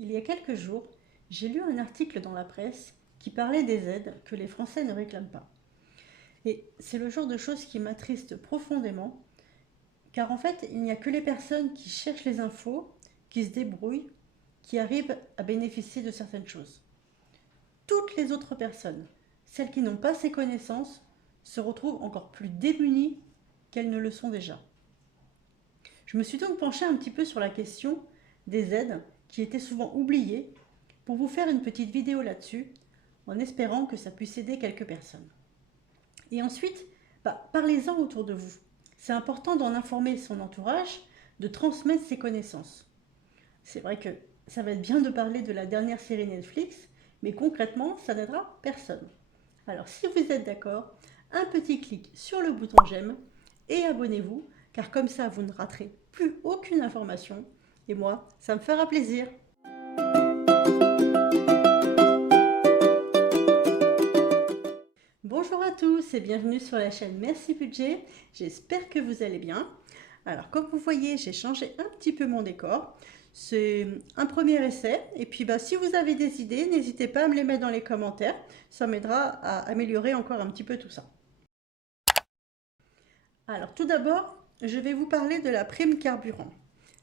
Il y a quelques jours, j'ai lu un article dans la presse qui parlait des aides que les Français ne réclament pas. Et c'est le genre de choses qui m'attriste profondément, car en fait, il n'y a que les personnes qui cherchent les infos, qui se débrouillent, qui arrivent à bénéficier de certaines choses. Toutes les autres personnes, celles qui n'ont pas ces connaissances, se retrouvent encore plus démunies qu'elles ne le sont déjà. Je me suis donc penchée un petit peu sur la question des aides qui étaient souvent oubliées pour vous faire une petite vidéo là-dessus, en espérant que ça puisse aider quelques personnes. Et ensuite, parlez-en autour de vous. C'est important d'en informer son entourage, de transmettre ses connaissances. C'est vrai que ça va être bien de parler de la dernière série Netflix, mais concrètement, ça n'aidera personne. Alors si vous êtes d'accord, un petit clic sur le bouton j'aime et abonnez-vous, car comme ça, vous ne raterez plus aucune information. Et moi, ça me fera plaisir. Bonjour à tous et bienvenue sur la chaîne Merci Budget, j'espère que vous allez bien. Alors comme vous voyez, j'ai changé un petit peu mon décor, c'est un premier essai et puis si vous avez des idées, n'hésitez pas à me les mettre dans les commentaires, ça m'aidera à améliorer encore un petit peu tout ça. Alors tout d'abord, je vais vous parler de la prime carburant,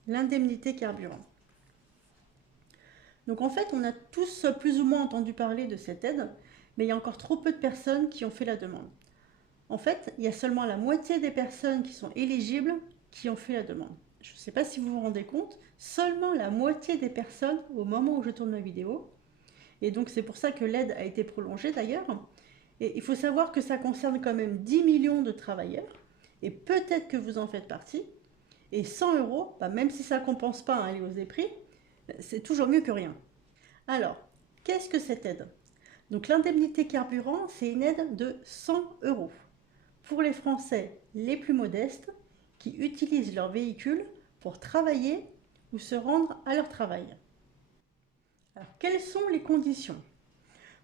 l'indemnité carburant. Donc en fait, on a tous plus ou moins entendu parler de cette aide, mais il y a encore trop peu de personnes qui ont fait la demande. En fait, il y a seulement la moitié des personnes qui sont éligibles qui ont fait la demande. Je ne sais pas si vous vous rendez compte, seulement la moitié des personnes au moment où je tourne ma vidéo. Et donc c'est pour ça que l'aide a été prolongée d'ailleurs. Et il faut savoir que ça concerne quand même 10 millions de travailleurs. Et peut-être que vous en faites partie. Et 100 euros, même si ça ne compense pas les hausses des prix, c'est toujours mieux que rien. Alors, qu'est-ce que cette aide? Donc l'indemnité carburant, c'est une aide de 100 euros pour les Français les plus modestes qui utilisent leur véhicule pour travailler ou se rendre à leur travail. Alors, quelles sont les conditions?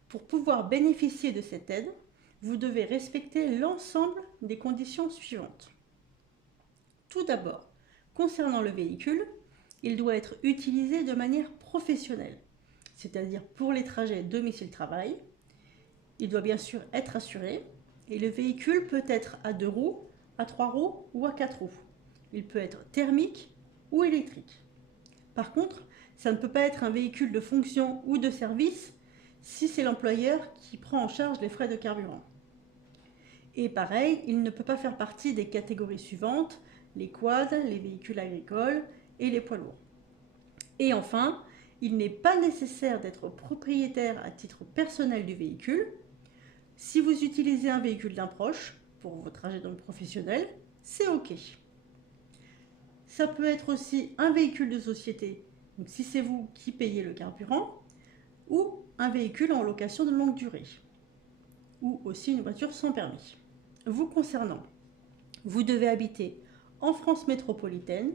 Pour pouvoir bénéficier de cette aide, vous devez respecter l'ensemble des conditions suivantes. Tout d'abord, concernant le véhicule, il doit être utilisé de manière professionnelle, c'est-à-dire pour les trajets domicile-travail. Il doit bien sûr être assuré et le véhicule peut être à 2 roues, à 3 roues ou à 4 roues. Il peut être thermique ou électrique. Par contre, ça ne peut pas être un véhicule de fonction ou de service si c'est l'employeur qui prend en charge les frais de carburant. Et pareil, il ne peut pas faire partie des catégories suivantes, les quads, les véhicules agricoles et les poids lourds. Et enfin, il n'est pas nécessaire d'être propriétaire à titre personnel du véhicule. Si vous utilisez un véhicule d'un proche pour vos trajets donc professionnels, c'est OK. Ça peut être aussi un véhicule de société, donc si c'est vous qui payez le carburant, ou un véhicule en location de longue durée, ou aussi une voiture sans permis. Vous concernant, vous devez habiter en France métropolitaine,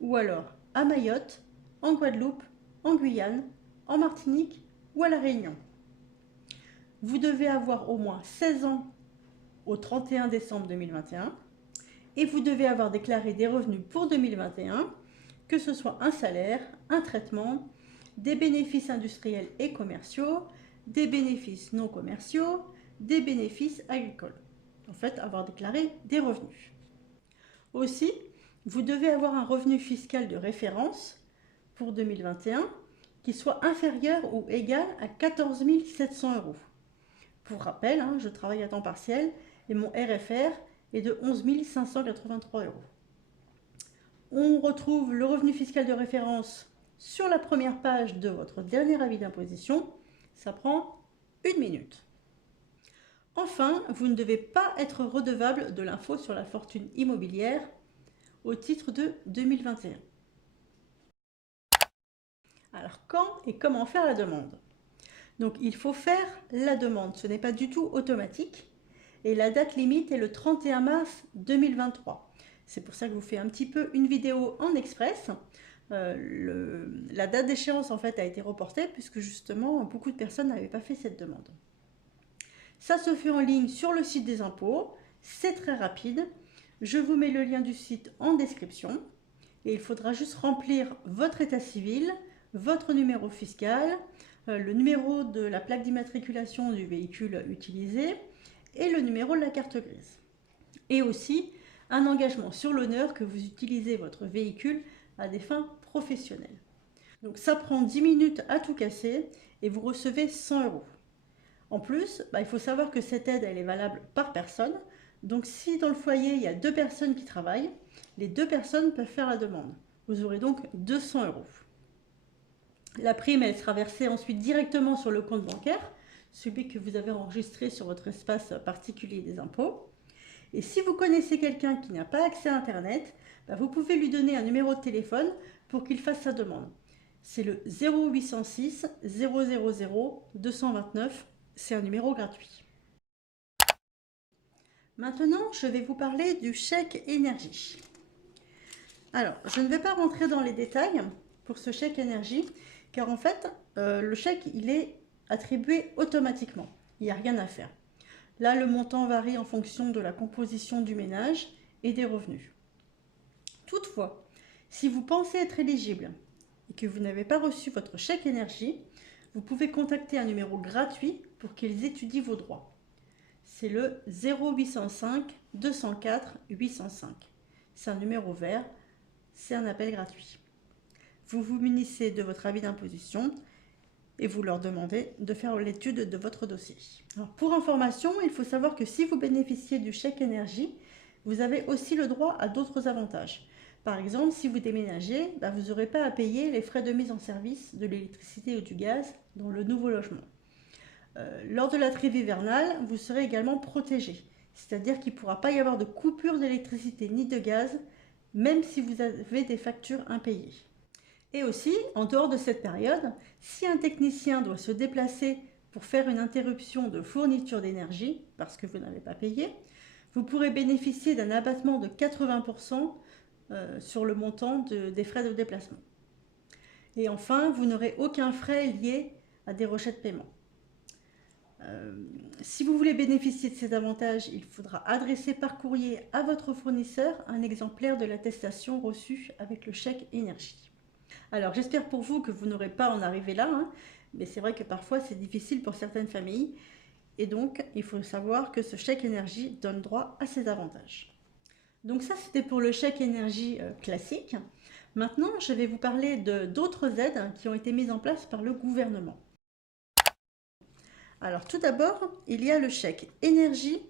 ou alors à Mayotte, en Guadeloupe, en Guyane, en Martinique ou à La Réunion. Vous devez avoir au moins 16 ans au 31 décembre 2021 et vous devez avoir déclaré des revenus pour 2021, que ce soit un salaire, un traitement, des bénéfices industriels et commerciaux, des bénéfices non commerciaux, des bénéfices agricoles. En fait, avoir déclaré des revenus. Aussi, vous devez avoir un revenu fiscal de référence pour 2021 qui soit inférieur ou égal à 14 700 euros. Pour rappel, je travaille à temps partiel et mon RFR est de 11 583 euros. On retrouve le revenu fiscal de référence sur la première page de votre dernier avis d'imposition. Ça prend 1 minute. Enfin, vous ne devez pas être redevable de l'impôt sur la fortune immobilière au titre de 2021. Alors, quand et comment faire la demande? Donc, il faut faire la demande. Ce n'est pas du tout automatique. Et la date limite est le 31 mars 2023. C'est pour ça que je vous fais un petit peu une vidéo en express. La date d'échéance en fait a été reportée puisque justement beaucoup de personnes n'avaient pas fait cette demande. Ça se fait en ligne sur le site des impôts. C'est très rapide. Je vous mets le lien du site en description. Et il faudra juste remplir votre état civil, votre numéro fiscal, le numéro de la plaque d'immatriculation du véhicule utilisé et le numéro de la carte grise. Et aussi un engagement sur l'honneur que vous utilisez votre véhicule à des fins professionnelles. Donc ça prend 10 minutes à tout casser et vous recevez 100 €. En plus, il faut savoir que cette aide elle est valable par personne. Donc si dans le foyer il y a 2 personnes qui travaillent, les 2 personnes peuvent faire la demande. Vous aurez donc 200 €. La prime elle sera versée ensuite directement sur le compte bancaire, celui que vous avez enregistré sur votre espace particulier des impôts. Et si vous connaissez quelqu'un qui n'a pas accès à Internet, vous pouvez lui donner un numéro de téléphone pour qu'il fasse sa demande. C'est le 0806 000 229, c'est un numéro gratuit. Maintenant, je vais vous parler du chèque énergie. Alors, je ne vais pas rentrer dans les détails pour ce chèque énergie, car en fait, le chèque, il est attribué automatiquement. Il n'y a rien à faire. Là, le montant varie en fonction de la composition du ménage et des revenus. Toutefois, si vous pensez être éligible et que vous n'avez pas reçu votre chèque énergie, vous pouvez contacter un numéro gratuit pour qu'ils étudient vos droits. C'est le 0805 204 805. C'est un numéro vert, c'est un appel gratuit. Vous vous munissez de votre avis d'imposition et vous leur demandez de faire l'étude de votre dossier. Alors, pour information, il faut savoir que si vous bénéficiez du chèque énergie, vous avez aussi le droit à d'autres avantages. Par exemple, si vous déménagez, vous n'aurez pas à payer les frais de mise en service de l'électricité ou du gaz dans le nouveau logement. Lors de la trêve hivernale, vous serez également protégé, c'est-à-dire qu'il ne pourra pas y avoir de coupure d'électricité ni de gaz, même si vous avez des factures impayées. Et aussi, en dehors de cette période, si un technicien doit se déplacer pour faire une interruption de fourniture d'énergie, parce que vous n'avez pas payé, vous pourrez bénéficier d'un abattement de 80% sur le montant des frais de déplacement. Et enfin, vous n'aurez aucun frais lié à des rechets de paiement. Si vous voulez bénéficier de ces avantages, il faudra adresser par courrier à votre fournisseur un exemplaire de l'attestation reçue avec le chèque énergie. Alors j'espère pour vous que vous n'aurez pas à en arriver là, mais c'est vrai que parfois c'est difficile pour certaines familles. Et donc il faut savoir que ce chèque énergie donne droit à ces avantages. Donc ça c'était pour le chèque énergie classique. Maintenant je vais vous parler d'autres aides qui ont été mises en place par le gouvernement. Alors tout d'abord, il y a le chèque énergie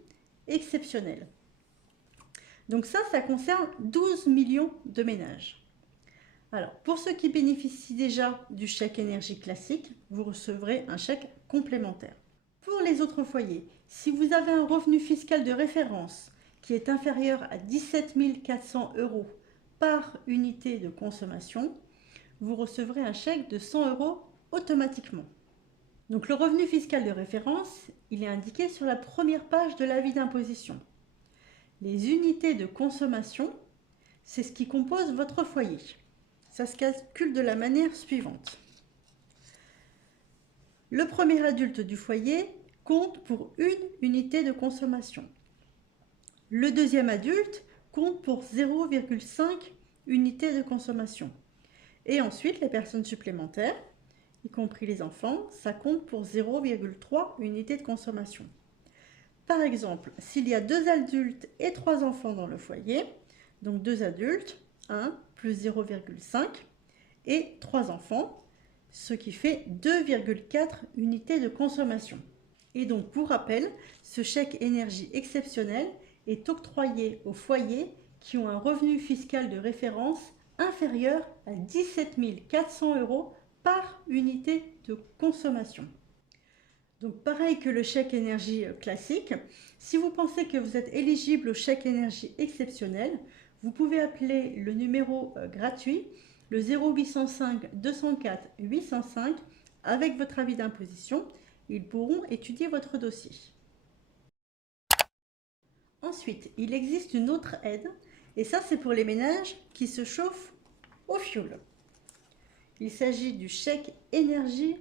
exceptionnel. Donc ça concerne 12 millions de ménages. Alors, pour ceux qui bénéficient déjà du chèque énergie classique, vous recevrez un chèque complémentaire. Pour les autres foyers, si vous avez un revenu fiscal de référence qui est inférieur à 17 400 € par unité de consommation, vous recevrez un chèque de 100 € automatiquement. Donc le revenu fiscal de référence, il est indiqué sur la première page de l'avis d'imposition. Les unités de consommation, c'est ce qui compose votre foyer. Ça se calcule de la manière suivante. Le premier adulte du foyer compte pour une unité de consommation. Le deuxième adulte compte pour 0,5 unités de consommation. Et ensuite, les personnes supplémentaires, y compris les enfants, ça compte pour 0,3 unités de consommation. Par exemple, s'il y a 2 adultes et 3 enfants dans le foyer, donc 2 adultes, 1 plus 0,5 et 3 enfants, ce qui fait 2,4 unités de consommation. Et donc, pour rappel, ce chèque énergie exceptionnel est octroyé aux foyers qui ont un revenu fiscal de référence inférieur à 17 400 € par unité de consommation. Donc pareil que le chèque énergie classique, si vous pensez que vous êtes éligible au chèque énergie exceptionnel, vous pouvez appeler le numéro gratuit, le 0805 204 805, avec votre avis d'imposition. Ils pourront étudier votre dossier. Ensuite, il existe une autre aide, et ça c'est pour les ménages qui se chauffent au fioul. Il s'agit du chèque énergie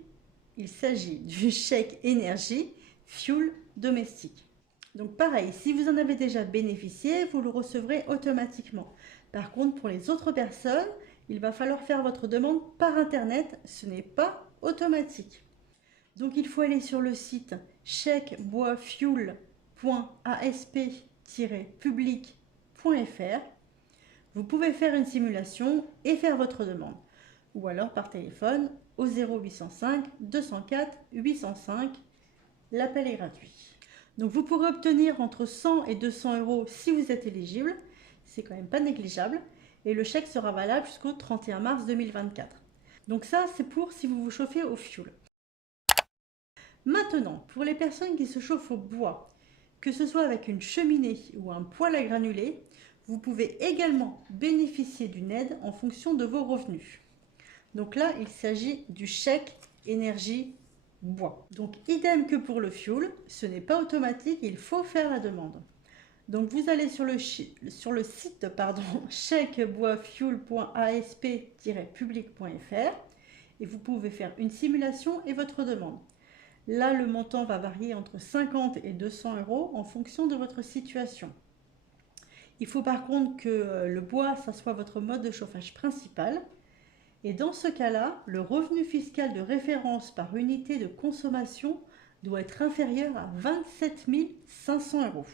fioul domestique. Donc pareil, si vous en avez déjà bénéficié, vous le recevrez automatiquement. Par contre, pour les autres personnes, il va falloir faire votre demande par Internet, ce n'est pas automatique. Donc il faut aller sur le site chèqueboisfuel.asp-public.fr. Vous pouvez faire une simulation et faire votre demande, ou alors par téléphone au 0805 204 805. L'appel est gratuit. Donc vous pourrez obtenir entre 100 et 200 euros si vous êtes éligible, c'est quand même pas négligeable, et le chèque sera valable jusqu'au 31 mars 2024. Donc ça, c'est pour si vous vous chauffez au fioul. Maintenant, pour les personnes qui se chauffent au bois, que ce soit avec une cheminée ou un poêle à granulés, vous pouvez également bénéficier d'une aide en fonction de vos revenus. Donc là, il s'agit du chèque énergie bois. Donc idem que pour le fioul, ce n'est pas automatique, il faut faire la demande. Donc vous allez sur le site chèqueboisfuel.asp-public.fr et vous pouvez faire une simulation et votre demande. Là, le montant va varier entre 50 et 200 euros en fonction de votre situation. Il faut par contre que le bois, ça soit votre mode de chauffage principal. Et dans ce cas-là, le revenu fiscal de référence par unité de consommation doit être inférieur à 27 500 euros.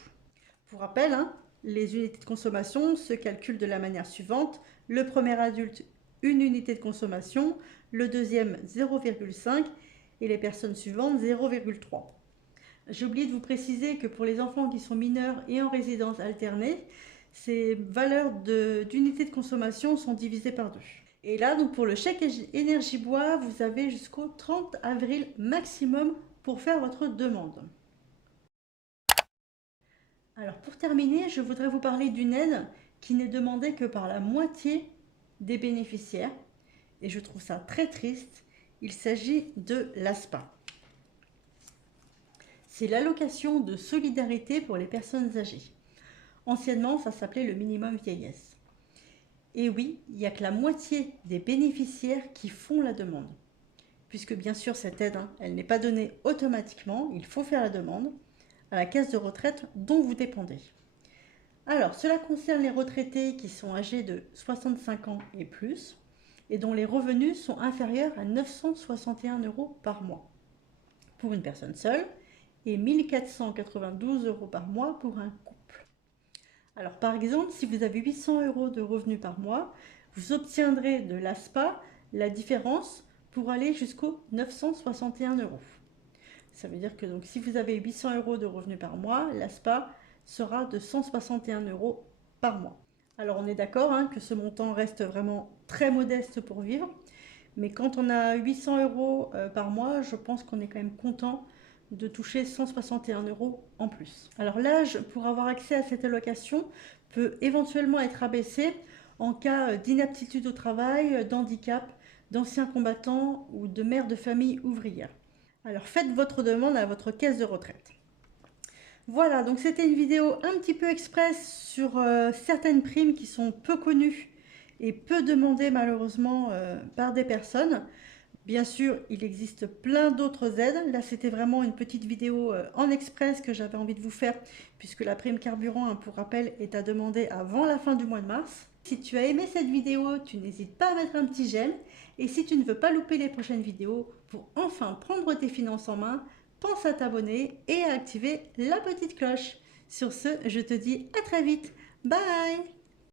Pour rappel, les unités de consommation se calculent de la manière suivante. Le premier adulte, une unité de consommation, le deuxième 0,5 et les personnes suivantes 0,3. J'ai oublié de vous préciser que pour les enfants qui sont mineurs et en résidence alternée, ces valeurs d'unités de consommation sont divisées par 2. Et là, donc pour le chèque énergie bois, vous avez jusqu'au 30 avril maximum pour faire votre demande. Alors pour terminer, je voudrais vous parler d'une aide qui n'est demandée que par la moitié des bénéficiaires. Et je trouve ça très triste. Il s'agit de l'ASPA. C'est l'allocation de solidarité pour les personnes âgées. Anciennement, ça s'appelait le minimum vieillesse. Et oui, il n'y a que la moitié des bénéficiaires qui font la demande. Puisque bien sûr, cette aide, elle n'est pas donnée automatiquement, il faut faire la demande à la caisse de retraite dont vous dépendez. Alors, cela concerne les retraités qui sont âgés de 65 ans et plus, et dont les revenus sont inférieurs à 961 euros par mois pour une personne seule et 1492 euros par mois pour un couple. Alors par exemple, si vous avez 800 euros de revenus par mois, vous obtiendrez de l'ASPA la différence pour aller jusqu'aux 961 euros. Ça veut dire que donc, si vous avez 800 euros de revenus par mois, l'ASPA sera de 161 euros par mois. Alors on est d'accord que ce montant reste vraiment très modeste pour vivre, mais quand on a 800 euros par mois, je pense qu'on est quand même content de toucher 161 euros en plus. Alors l'âge pour avoir accès à cette allocation peut éventuellement être abaissé en cas d'inaptitude au travail, d'handicap, d'anciens combattants ou de mères de famille ouvrières. Alors faites votre demande à votre caisse de retraite. Voilà, donc c'était une vidéo un petit peu express sur certaines primes qui sont peu connues et peu demandées malheureusement par des personnes. Bien sûr, il existe plein d'autres aides. Là, c'était vraiment une petite vidéo en express que j'avais envie de vous faire puisque la prime carburant, pour rappel, est à demander avant la fin du mois de mars. Si tu as aimé cette vidéo, tu n'hésites pas à mettre un petit j'aime. Et si tu ne veux pas louper les prochaines vidéos pour enfin prendre tes finances en main, pense à t'abonner et à activer la petite cloche. Sur ce, je te dis à très vite. Bye!